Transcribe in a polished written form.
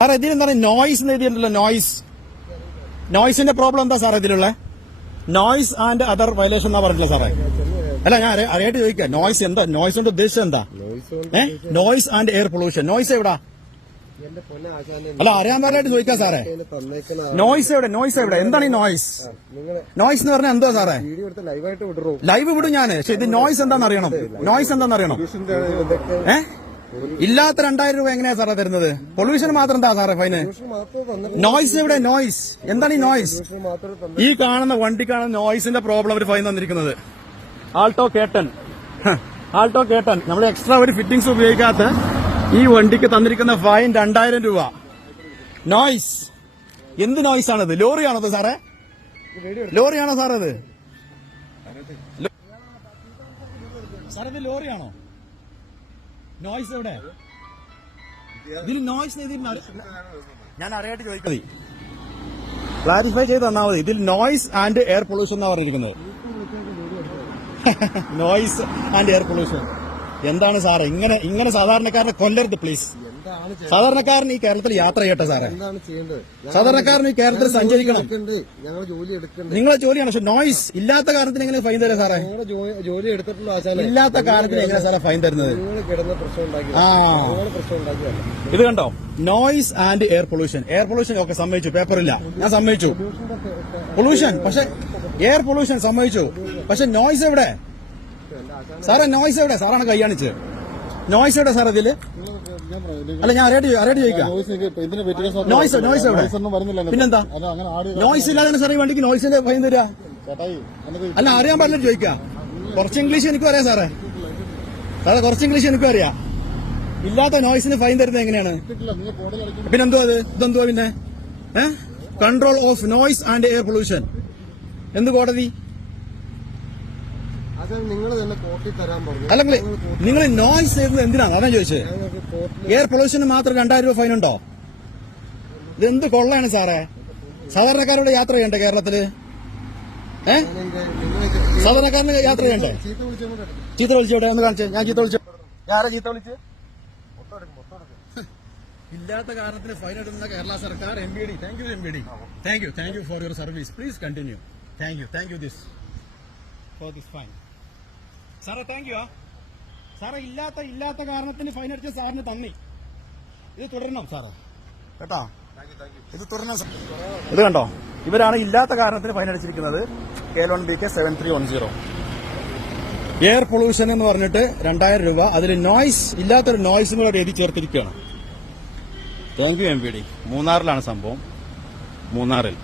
സാറേ ഇതിലെന്താണ് നോയ്സ് എന്ന് എഴുതിയിട്ടുണ്ടല്ലോ? നോയ്സിന്റെ പ്രോബ്ലം എന്താ സാറേ ഇതിലുള്ള? നോയ്സ് ആൻഡ് അതർ വയലേഷൻ എന്നാ പറഞ്ഞില്ല സാറേ? അല്ല, ഞാൻ അറിയായിട്ട് ചോദിക്കാം. നോയ്സ് എന്താ? നോയ്സ് കൊണ്ട് ഉദ്ദേശിച്ചത് എന്താ? Noise and air pollution. Noise എവിടാ? അല്ല, അറിയാൻ പാടില്ലായിട്ട് ചോദിക്കാം സാറേ. നോയ്സ് എവിടെ? നോയ്സ് എവിടെ? എന്താണ് ഈ നോയ്സ്? നോയ്സ് എന്ന് പറഞ്ഞാൽ എന്താ സാറേ? ലൈവ് വിടും ഞാൻ. പക്ഷെ ഇത് നോയ്സ് എന്താണെന്ന് അറിയണം. നോയ്സ് എന്താണെന്ന് അറിയണം. ഇല്ലാത്ത 2000 രൂപ എങ്ങനെയാ സാറേ തരുന്നത്? പൊല്യൂഷൻ മാത്രം എന്താ സാറേ ഫൈന്? നോയ്സ് എവിടെ? നോയ്സ് എന്താണ് ഈ നോയ്സ്? ഈ കാണുന്ന വണ്ടിക്കാണ് നോയ്സിന്റെ പ്രോബ്ലം അവർ ഫൈൻ തന്നിരിക്കുന്നത്. ആൾട്ടോ കേട്ടൻ നമ്മൾ എക്സ്ട്രാ ഒരു ഫിറ്റിംഗ്സ് ഉപയോഗിക്കാത്ത ഈ വണ്ടിക്ക് തന്നിരിക്കുന്ന ഫൈൻ 2000 രൂപ. നോയ്സ് എന്ത് നോയ്സ് ആണത്? ലോറിയാണത് സാറേ? ലോറിയാണോ സാറേ ഇത്? സാറേ ഇത് ലോറിയാണോ? നോയ്സ് എവിടെ? ഇതിൽ നോയ്സ് ഞാൻ അറിയായിട്ട് ചോദിക്കുന്നത്, ക്ലാരിഫൈ ചെയ്ത് തന്നാൽ മതി. ഇതിൽ നോയ്സ് ആൻഡ് എയർ പൊല്യൂഷൻ എന്നാ പറഞ്ഞിരിക്കുന്നത്. നോയ്സ് ആൻഡ് എയർ പൊല്യൂഷൻ എന്താണ് സാറേ? ഇങ്ങനെ സാധാരണക്കാരനെ കൊല്ലരുത് പ്ലീസ്. സാധാരണക്കാരൻ ഈ കേരളത്തിൽ യാത്ര ചെയ്യട്ടെ സാറേ. സാധാരണക്കാരൻ ഈ കേരളത്തിൽ സഞ്ചരിക്കണം. നിങ്ങളെ ജോലിയാണ്. പക്ഷെ നോയ്സ് ഇല്ലാത്ത കാരണത്തിന് എങ്ങനെ ഫൈൻ തരാം സാറേ? ഇല്ലാത്ത കാരണത്തിന് എങ്ങനെ സാറേ ഫൈൻ തരുന്നത്? ഇത് കണ്ടോ, noise and air pollution. Air pollution ഒക്കെ സമ്മതിച്ചു, പേപ്പറില്ല, ഞാൻ സമ്മതിച്ചു. പൊല്യൂഷൻ പക്ഷെ എയർ പൊല്യൂഷൻ സമ്മതിച്ചു. പക്ഷെ നോയ്സ് എവിടെ സാറേ? നോയ്സ് എവിടെ? സാറാണ് കൈ കാണിച്ചത്. നോയ്സ് എവിടെ സാർ ഇതില്? അല്ല, ഞാൻ അറിയായിട്ട് ചോദിക്കാം. നോയ്സ് എവിടെ? പിന്നെന്താ നോയ്സ് ഇല്ലാതെ സാറേ ഈ വണ്ടിക്ക് നോയ്സിന്റെ ഫൈൻ തരിക? അല്ല, അറിയാൻ പാടില്ല ചോദിക്കാം. കുറച്ച് ഇംഗ്ലീഷ് എനിക്കും അറിയാം സാറേ. കുറച്ച് ഇംഗ്ലീഷ് എനിക്കും അറിയാം. ഇല്ലാത്ത നോയ്സിന് ഫൈൻ തരുന്നത് എങ്ങനെയാണ്? പിന്നെന്തോ അത്? ഇതെന്തോ പിന്നെ control of noise and air pollution എന്ത് കോടതി? അല്ലെങ്കിൽ നിങ്ങൾ നോയ്സ് ചെയ്യുന്നത് എന്തിനാണ്? അതാണ് ചോദിച്ചത്. എയർ പൊല്യൂഷന് മാത്രം 2000 രൂപ ഫൈൻ ഉണ്ടോ? ഇതെന്ത് കൊള്ളയാണ് സാറേ? സാധാരണക്കാരോട് യാത്ര ചെയ്യണ്ടേ കേരളത്തില്? സാധാരണക്കാരന് യാത്ര ചെയ്യണ്ടേ? ചീത്ത വിളിച്ചോട്ടെ, ഒന്ന് കാണിച്ചേ. ഞാൻ ചീത്ത വിളിച്ചു. ആരാ ചീത്ത വിളിച്ച്? ഇല്ലാത്ത കാരണത്തിന് ഫൈൻ ഇടുന്ന കേരള സർക്കാർ. MBD, thank you MBD, thank you for your service. Please continue. Thank you this for this fine സാറേ. താങ്ക് യു സാറേ. ഇല്ലാത്ത കാരണത്തിന് ഫൈൻ അടിച്ച സാറിന് നന്ദി. ഇത് തുടരണം സാറേ കേട്ടോ. ഇത് തുടരണം. ഇത് കണ്ടോ, ഇവരാണ് ഇല്ലാത്ത കാരണത്തിന് ഫൈൻ അടിച്ചിരിക്കുന്നത്. K1BK 7310. എയർ പൊല്യൂഷൻ എന്ന് പറഞ്ഞിട്ട് 2000 രൂപ. അതിൽ നോയ്സ് ഇല്ലാത്തൊരു നോയ്സും കൂടെ എഴുതി ചേർത്തിരിക്കുകയാണ്. Thank you MBD. മൂന്നാറിലാണ് സംഭവം. മൂന്നാറിൽ